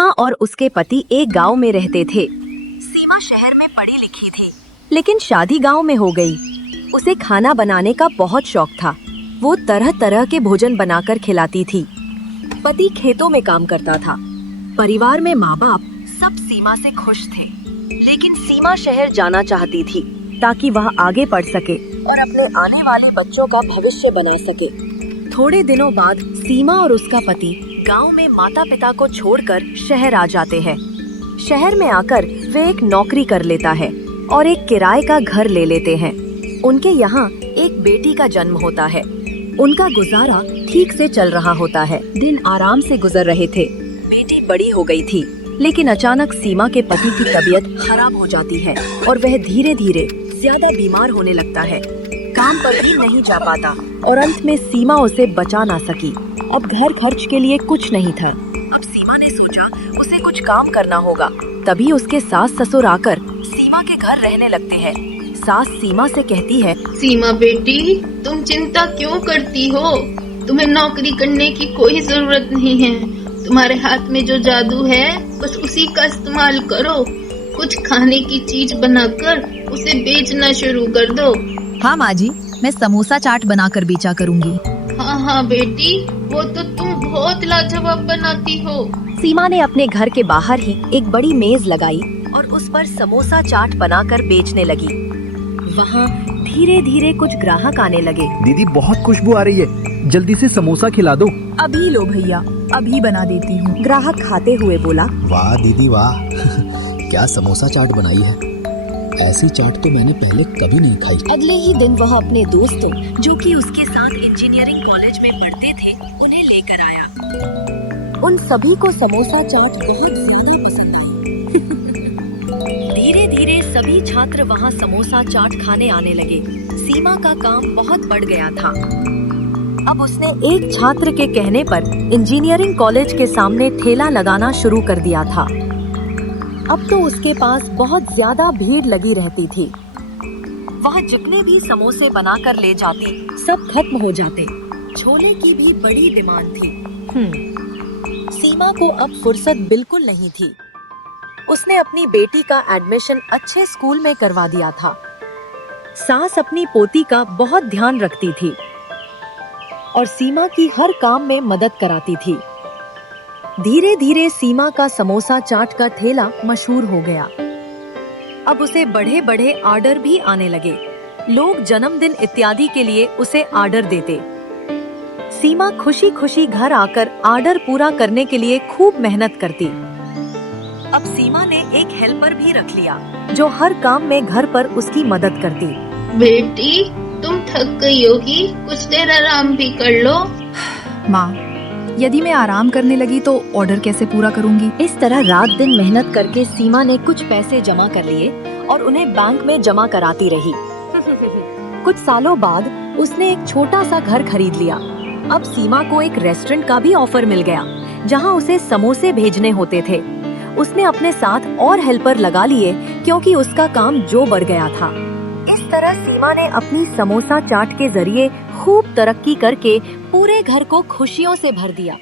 सीमा और उसके पति एक गांव में रहते थे। सीमा शहर में पढ़ी लिखी थी, लेकिन शादी गांव में हो गई। उसे खाना बनाने का बहुत शौक था। वो तरह तरह के भोजन बनाकर खिलाती थी। पति खेतों में काम करता था। परिवार में माँ बाप सब सीमा से खुश थे, लेकिन सीमा शहर जाना चाहती थी ताकि वह आगे पढ़ सके और अपने आने वाले बच्चों का भविष्य बना सके। थोड़े दिनों बाद सीमा और उसका पति गांव में माता पिता को छोड़कर शहर आ जाते हैं। शहर में आकर वे एक नौकरी कर लेता है और एक किराए का घर ले लेते हैं। उनके यहाँ एक बेटी का जन्म होता है। उनका गुजारा ठीक से चल रहा होता है। दिन आराम से गुजर रहे थे। बेटी बड़ी हो गई थी, लेकिन अचानक सीमा के पति की तबीयत खराब हो जाती है और वह धीरे धीरे ज्यादा बीमार होने लगता है। काम पर भी नहीं जा पाता और अंत में सीमा उसे बचा ना सकी। अब घर खर्च के लिए कुछ नहीं था। अब सीमा ने सोचा उसे कुछ काम करना होगा। तभी उसके सास ससुर आकर सीमा के घर रहने लगते हैं। सास सीमा से कहती है, सीमा बेटी, तुम चिंता क्यों करती हो? तुम्हें नौकरी करने की कोई जरूरत नहीं है। तुम्हारे हाथ में जो जादू है बस उसी का इस्तेमाल करो। कुछ खाने की चीज बनाकर उसे बेचना शुरू कर दो। हाँ माँ जी, मैं समोसा चाट बनाकर बेचा करूँगी। हाँ बेटी, वो तो तुम बहुत लाजवाब बनाती हो। सीमा ने अपने घर के बाहर ही एक बड़ी मेज लगाई और उस पर समोसा चाट बनाकर बेचने लगी। वहाँ धीरे धीरे कुछ ग्राहक आने लगे। दीदी, बहुत खुशबू आ रही है, जल्दी से समोसा खिला दो। अभी लो भैया, अभी बना देती हूँ। ग्राहक खाते हुए बोला, वाह दीदी वाह क्या समोसा चाट बनाई है। ऐसी चाट तो मैंने पहले कभी नहीं खाई। अगले ही दिन वह अपने दोस्तों जो कि उसके साथ इंजीनियरिंग कॉलेज में पढ़ते थे उन्हें लेकर आया। उन सभी को समोसा चाट बहुत ज्यादा पसंद आई। धीरे धीरे सभी छात्र वहां समोसा चाट खाने आने लगे। सीमा का काम बहुत बढ़ गया था। अब उसने एक छात्र के कहने पर इंजीनियरिंग कॉलेज के सामने ठेला लगाना शुरू कर दिया था। अब तो उसके पास बहुत ज्यादा भीड़ लगी रहती थी। वह जितने भी समोसे बनाकर ले जाती सब खत्म हो जाते। छोले की भी बड़ी डिमांड थी। सीमा को अब फुर्सत बिल्कुल नहीं थी। उसने अपनी बेटी का एडमिशन अच्छे स्कूल में करवा दिया था। सास अपनी पोती का बहुत ध्यान रखती थी और सीमा की हर काम में मदद कराती थी। धीरे धीरे सीमा का समोसा चाट का ठेला मशहूर हो गया। अब उसे बड़े बड़े ऑर्डर भी आने लगे। लोग जन्मदिन इत्यादि के लिए उसे ऑर्डर देते। सीमा खुशी खुशी घर आकर ऑर्डर पूरा करने के लिए खूब मेहनत करती। अब सीमा ने एक हेल्पर भी रख लिया जो हर काम में घर पर उसकी मदद करती। बेटी, तुम थक गई होगी, कुछ देर आराम भी कर लो। माँ, यदि मैं आराम करने लगी तो ऑर्डर कैसे पूरा करूँगी? इस तरह रात दिन मेहनत करके सीमा ने कुछ पैसे जमा कर लिए और उन्हें बैंक में जमा कराती रही। कुछ सालों बाद उसने एक छोटा सा घर खरीद लिया। अब सीमा को एक रेस्टोरेंट का भी ऑफर मिल गया जहां उसे समोसे भेजने होते थे। उसने अपने साथ और हेल्पर लगा लिए क्योंकि उसका काम जो बढ़ गया था। इस तरह सीमा ने अपनी समोसा चाट के जरिए खूब तरक्की करके पूरे घर को खुशियों से भर दिया।